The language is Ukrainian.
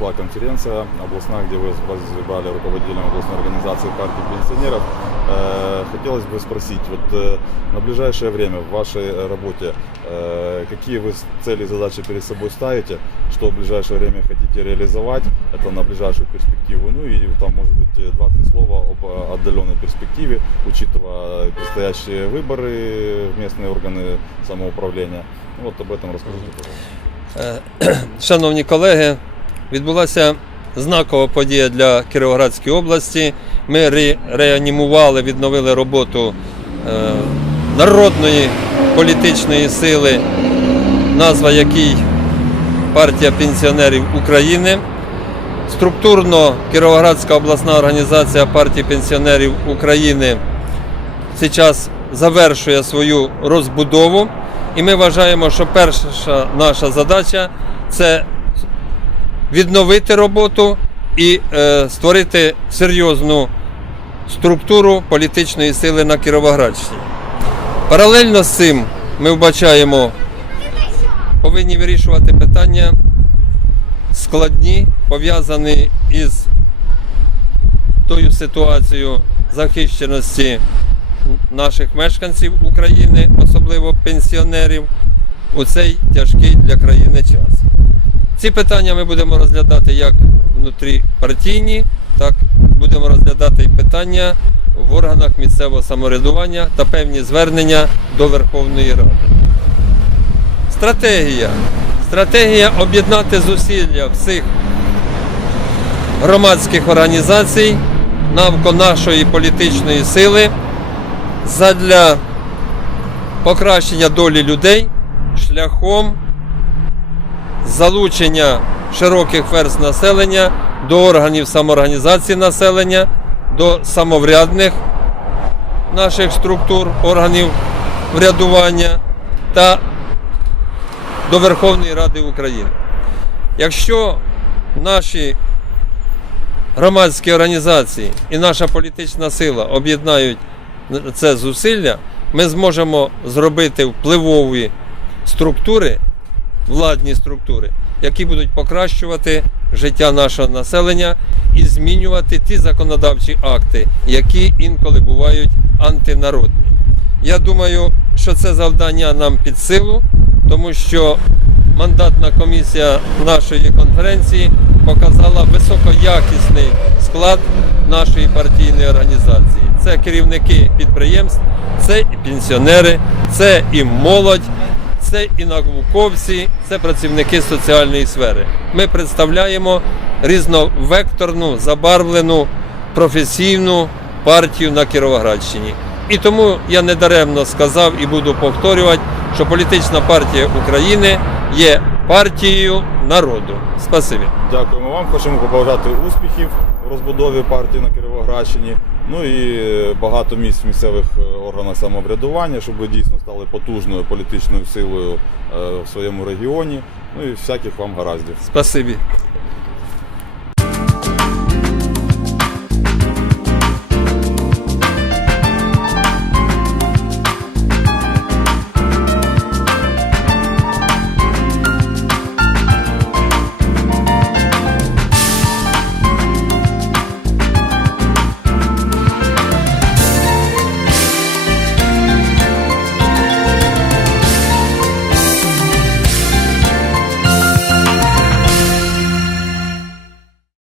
была конференция областная, где вы вас избрали руководителем областной организации партии пенсионеров. Э, Хотелось бы спросить, вот э, на ближайшее время в вашей э, работе э, какие вы цели и задачи перед собой ставите, что в ближайшее время хотите реализовать, это на ближайшую перспективу, ну и там может быть э, два-три слова об э, отдаленной перспективе, учитывая предстоящие выборы в местные органы самоуправления. Ну, Вот об этом расскажите, пожалуйста. Шановні колеги, відбулася знакова подія для Кіровоградської області. Ми ре- реанімували, відновили роботу е, народної політичної сили, назва якій партія пенсіонерів України. Структурно Кіровоградська обласна організація партії пенсіонерів України зараз завершує свою розбудову. І ми вважаємо, що перша наша задача це відновити роботу і е, створити серйозну структуру політичної сили на Кіровоградщині. Паралельно з цим ми вбачаємо, повинні вирішувати питання складні, пов'язані із тою ситуацією захищеності наших мешканців України, особливо пенсіонерів, у цей тяжкий для країни час. Ці питання ми будемо розглядати як внутріпартійні, так будемо розглядати і питання в органах місцевого самоврядування та певні звернення до Верховної Ради. Стратегія. Стратегія об'єднати зусилля всіх громадських організацій навколо нашої політичної сили задля покращення долі людей шляхом залучення широких верст населення до органів самоорганізації населення, до самоврядних наших структур, органів врядування та до Верховної Ради України. Якщо наші громадські організації і наша політична сила об'єднають це зусилля, ми зможемо зробити впливові структури, владні структури, які будуть покращувати життя нашого населення і змінювати ті законодавчі акти, які інколи бувають антинародні. Я думаю, що це завдання нам під силу, тому що мандатна комісія нашої конференції показала високоякісний склад нашої партійної організації. Це керівники підприємств, це і пенсіонери, це і молодь, це і науковці, це працівники соціальної сфери. Ми представляємо різновекторну, забарвлену, професійну партію на Кіровоградщині. І тому я недаремно сказав і буду повторювати, що політична партія України є партією народу. Спасибі. Дякуємо вам. Хочемо побажати успіхів у розбудові партії на Кіровоградщині. Ну і е, багато місць в місцевих е, органах самоврядування, щоб ви дійсно стали потужною політичною силою е, в своєму регіоні. Ну і всяких вам гараздів. Спасибі.